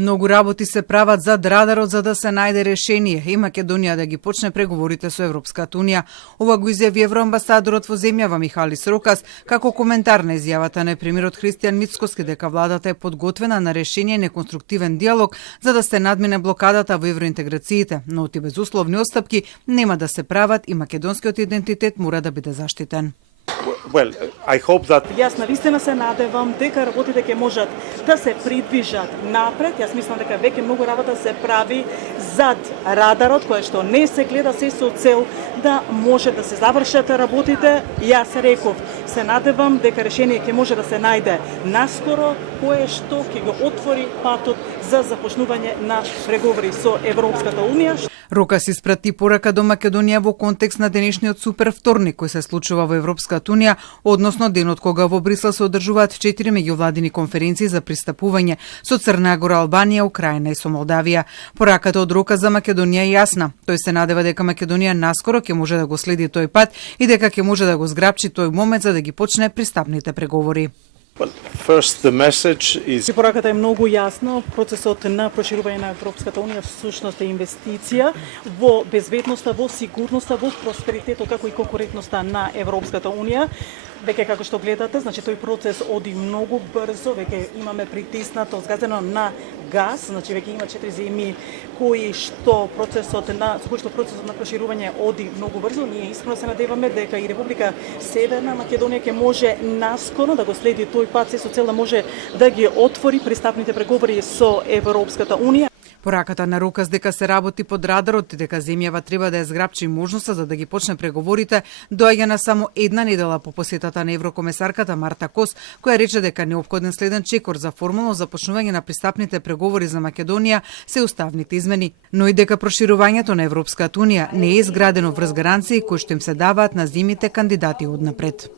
Многу работи се прават зад радарот за да се најде решение и Македонија да ги почне преговорите со Европската унија. Ова го изјави евроамбасадорот во земјава Михалис Рокас како коментар на изјавата на премиерот Христијан Мицкоски дека владата е подготвена на решение и неконструктивен диалог за да се надмине блокадата во евроинтеграциите, но оти безусловни отстапки нема да се прават и македонскиот идентитет мора да биде заштитен. Well, I hope that... Јас навистина се надевам дека работите ќе можат да се придвижат напред. Јас мислам дека веќе многу работа се прави зад радарот, кое што не се гледа се со цел да може да се завршат работите. Јас реков, се надевам дека решение ќе може да се најде наскоро, кое што ќе го отвори патот за започнување на преговори со Европската унија. Рокас испрати порака до Македонија во контекст на денешниот супер вторник кој се случува во Европската унија, односно денот кога во Брисел се одржуваат 4 меѓувладини конференции за пристапување со Црна Гора, Албанија, Украина и со Молдавија. Пораката од Рокас за Македонија е јасна. Тој се надева дека Македонија наскоро ќе може да го следи тој пат и дека ќе може да го зграпчи тој момент за да ги почне пристапните преговори. Пораката е многу јасна. Процесот на проширување на Европската унија всушност е инвестиција во безбедноста, во сигурноста, во просперитетот како и конкурентноста на Европската унија. Веќе како што гледате, значи тој процес оди многу брзо, веќе имаме притиснато згазено на газ, значи веќе има 4 земји кои што процесот на проширување оди многу брзо. Ние искрено се надеваме дека и Република Северна Македонија ќе може наскоро да го следи тој пат се со цел да може да ги отвори пристапните преговори со Европската унија. Пораката на Рокас дека се работи под радарот и дека земјава треба да ја зграпчи можноста за да ги почне преговорите доаѓа на само една недела по посетата на еврокомесарката Марта Кос, која рече дека неопходен следен чекор за формално започнување на пристапните преговори за Македонија се уставните измени, но и дека проширувањето на Европската унија не е изградено врз гаранции кои што им се даваат на земјите кандидати однапред.